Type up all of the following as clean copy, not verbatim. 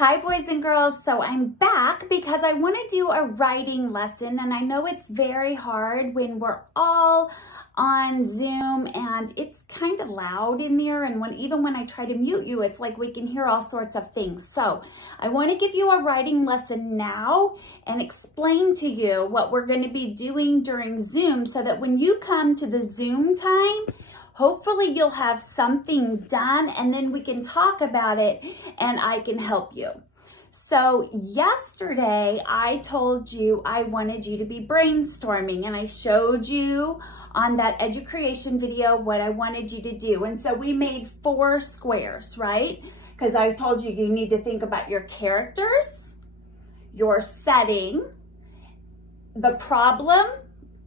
Hi boys and girls, so I'm back because I want to do a writing lesson, and I know it's very hard when we're all on Zoom and it's kind of loud in there, and even when I try to mute you, it's like we can hear all sorts of things. So I want to give you a writing lesson now and explain to you what we're going to be doing during Zoom so that when you come to the Zoom time, hopefully you'll have something done and then we can talk about it and I can help you. So yesterday I told you I wanted you to be brainstorming, and I showed you on that Educreation video what I wanted you to do. And so we made 4 squares, right? Because I told you you need to think about your characters, your setting, the problem,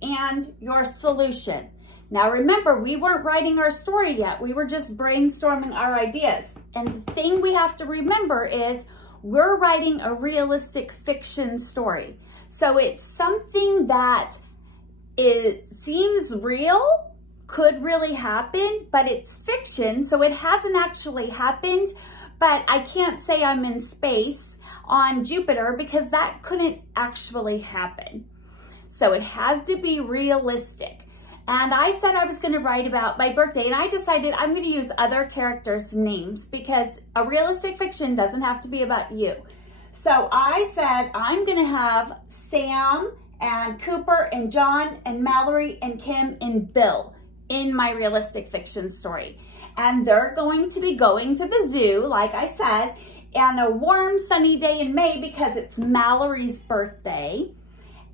and your solution. Now remember, we weren't writing our story yet. We were just brainstorming our ideas. And the thing we have to remember is we're writing a realistic fiction story. So it's something that seems real, could really happen, but it's fiction. So it hasn't actually happened, but I can't say I'm in space on Jupiter because that couldn't actually happen. So it has to be realistic. And I said I was going to write about my birthday, and I decided I'm going to use other characters' names because a realistic fiction doesn't have to be about you. So I said I'm going to have Sam and Cooper and John and Mallory and Kim and Bill in my realistic fiction story. And they're going to be going to the zoo, like I said, on a warm sunny day in May because it's Mallory's birthday.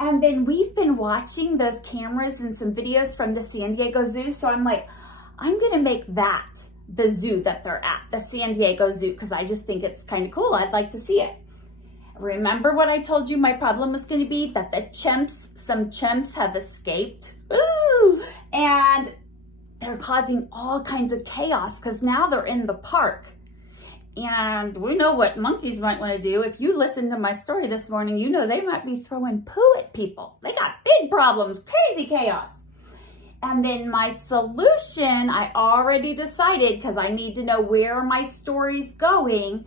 And then we've been watching those cameras and some videos from the San Diego Zoo. So I'm like, I'm going to make that the zoo that they're at, the San Diego Zoo, because I just think it's kind of cool. I'd like to see it. Remember what I told you my problem was going to be? That the some chimps have escaped. Ooh! And they're causing all kinds of chaos because now they're in the park. And we know what monkeys might want to do. If you listened to my story this morning, you know they might be throwing poo at people. They got big problems, crazy chaos. And then my solution, I already decided because I need to know where my story's going,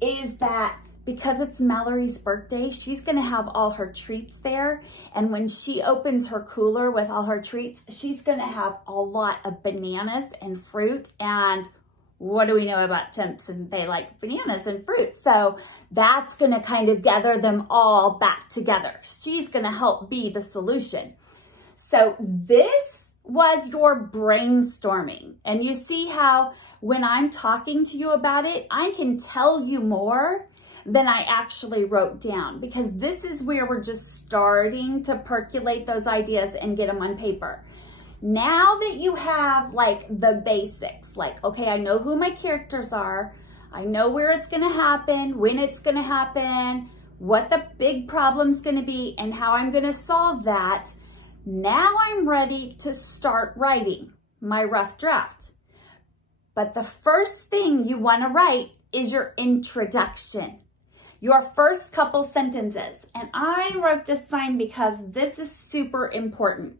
is that because it's Mallory's birthday, she's going to have all her treats there. And when she opens her cooler with all her treats, she's going to have a lot of bananas and fruit. And what do we know about chimps? And they like bananas and fruit. So that's going to kind of gather them all back together. She's going to help be the solution. So this was your brainstorming. And you see how when I'm talking to you about it, I can tell you more than I actually wrote down, because this is where we're just starting to percolate those ideas and get them on paper. Now that you have like the basics, like, okay, I know who my characters are, I know where it's going to happen, when it's going to happen, what the big problem's going to be, and how I'm going to solve that. Now I'm ready to start writing my rough draft. But the first thing you want to write is your introduction, your first couple sentences. And I wrote this line because this is super important.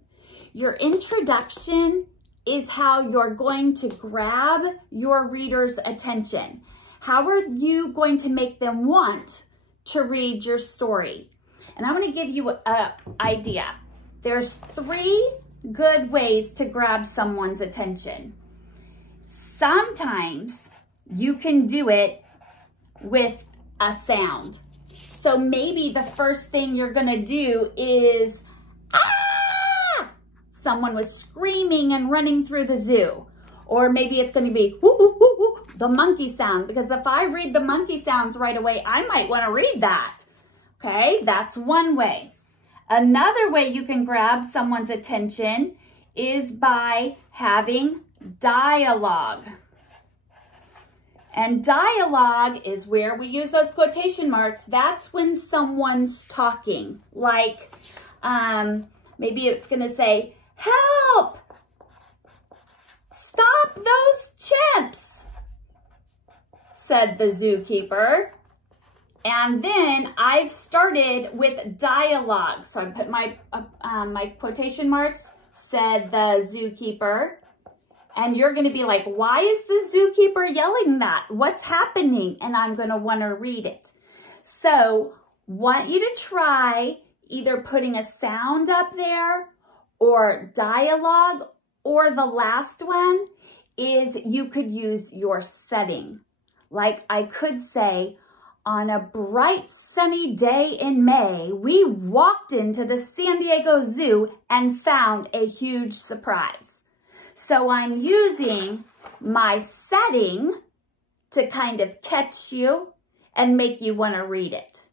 Your introduction is how you're going to grab your reader's attention. How are you going to make them want to read your story? And I'm going to give you an idea. There's 3 good ways to grab someone's attention. Sometimes you can do it with a sound. So maybe the first thing you're going to do is, ah! Someone was screaming and running through the zoo. Or maybe it's going to be whoo, whoo, whoo, whoo, the monkey sound, because if I read the monkey sounds right away, I might want to read that. Okay, that's one way. Another way you can grab someone's attention is by having dialogue. And dialogue is where we use those quotation marks. That's when someone's talking. Like, maybe it's going to say, "Help! Stop those chimps," said the zookeeper. And then I've started with dialogue. So I put my quotation marks, said the zookeeper. And you're going to be like, why is the zookeeper yelling that? What's happening? And I'm going to want to read it. So want you to try either putting a sound up there or dialogue, or the last one is you could use your setting. Like I could say, on a bright sunny day in May, we walked into the San Diego Zoo and found a huge surprise. So I'm using my setting to kind of catch you and make you want to read it.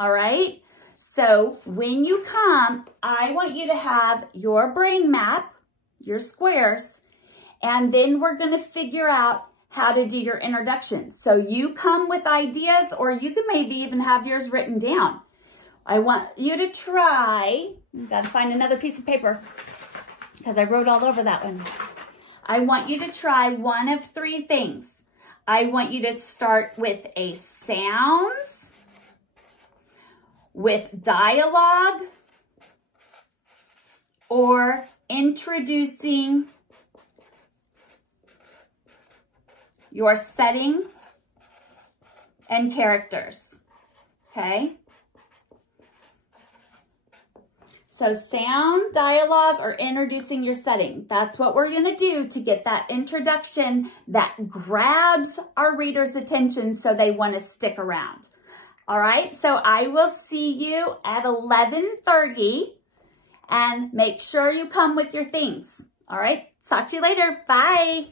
All right? So when you come, I want you to have your brain map, your squares, and then we're going to figure out how to do your introduction. So you come with ideas, or you can maybe even have yours written down. I want you to try, I've got to find another piece of paper because I wrote all over that one. I want you to try one of three things. I want you to start with a sounds, with dialogue, or introducing your setting and characters, okay? So sound, dialogue, or introducing your setting. That's what we're gonna do to get that introduction that grabs our readers' attention so they wanna stick around. All right, so I will see you at 11:30, and make sure you come with your things. All right, talk to you later, bye.